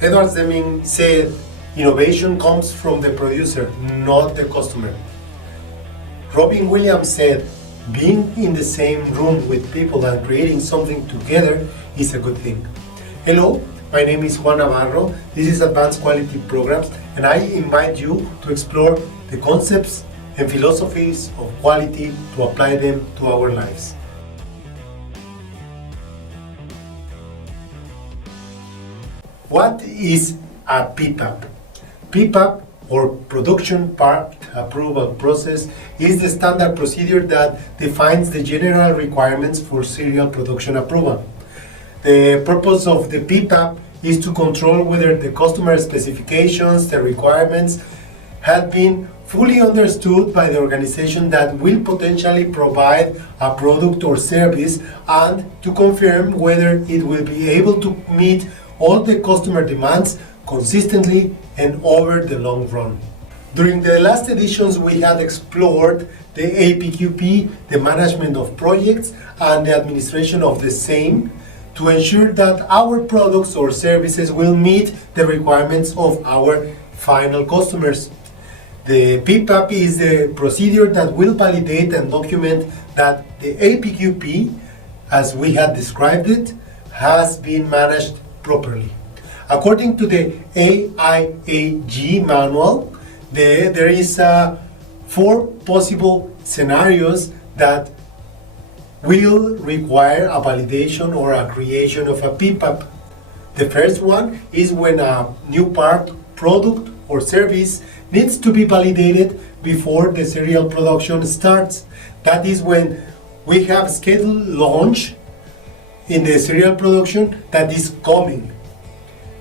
Edward Deming said, innovation comes from the producer, not the customer. Robin Williams said, being in the same room with people and creating something together is a good thing. Hello, my name is Juan Navarro. This is Advanced Quality Programs, and I invite you to explore the concepts and philosophies of quality to apply them to our lives. What is a PPAP? PPAP, or Production Part Approval Process, is the standard procedure that defines the general requirements for serial production approval. The purpose of the PPAP is to control whether the customer specifications, the requirements, have been fully understood by the organization that will potentially provide a product or service, and to confirm whether it will be able to meet all the customer demands consistently and over the long run. During the last editions, we had explored the APQP, the management of projects, and the administration of the same, to ensure that our products or services will meet the requirements of our final customers. The PPAP is the procedure that will validate and document that the APQP, as we had described it, has been managed properly. According to the AIAG manual, there is 4 possible scenarios that will require a validation or a creation of a PPAP. The first one is when a new part, product, or service needs to be validated before the serial production starts. That is when we have scheduled launch in the serial production that is coming.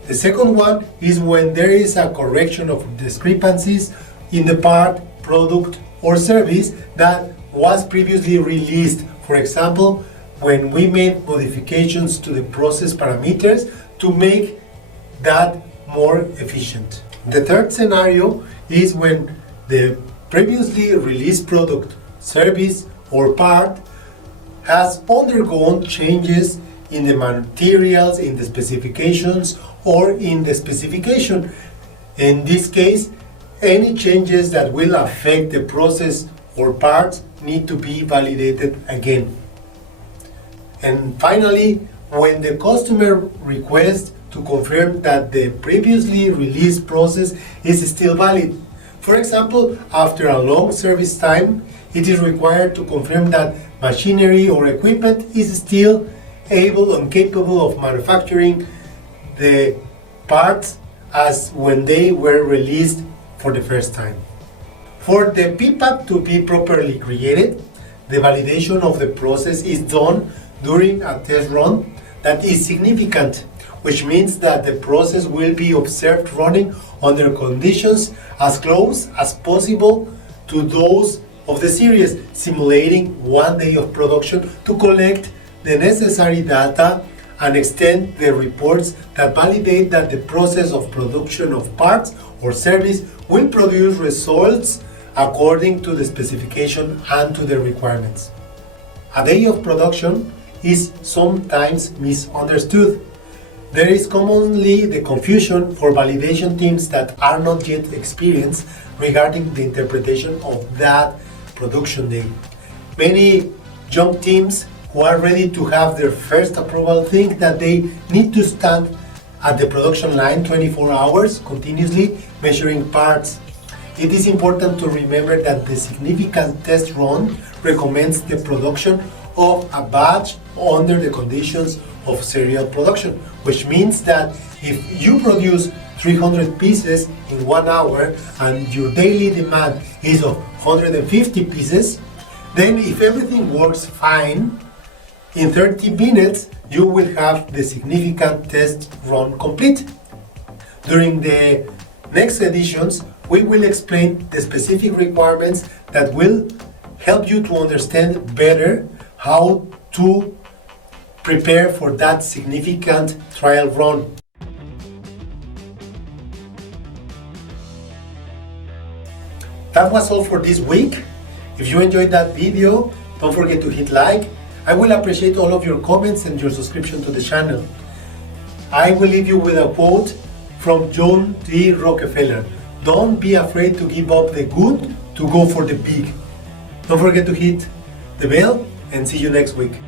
The second one is when there is a correction of discrepancies in the part, product, or service that was previously released. For example, when we made modifications to the process parameters to make that more efficient. The third scenario is when the previously released product, service, or part has undergone changes in the materials, in the specifications, or in the specification. In this case, any changes that will affect the process or parts need to be validated again. And finally, when the customer requests to confirm that the previously released process is still valid. For example, after a long service time, it is required to confirm that machinery or equipment is still able and capable of manufacturing the parts as when they were released for the first time. For the PPAP to be properly created, the validation of the process is done during a test run that is significant, which means that the process will be observed running under conditions as close as possible to those of the series, simulating 1 day of production to collect the necessary data and extend the reports that validate that the process of production of parts or service will produce results according to the specification and to the requirements. A day of production is sometimes misunderstood. There is commonly the confusion for validation teams that are not yet experienced regarding the interpretation of that production day. Many young teams who are ready to have their first approval think that they need to stand at the production line 24 hours continuously measuring parts. It is important to remember that the significant test run recommends the production of a batch under the conditions of serial production, which means that if you produce 300 pieces in 1 hour and your daily demand is of 150 pieces, then if everything works fine, in 30 minutes you will have the significant test run complete. During the next editions, we will explain the specific requirements that will help you to understand better how to prepare for that significant trial run. That was all for this week. If you enjoyed that video, don't forget to hit like. I will appreciate all of your comments and your subscription to the channel. I will leave you with a quote from John D. Rockefeller. Don't be afraid to give up the good to go for the big. Don't forget to hit the bell and see you next week.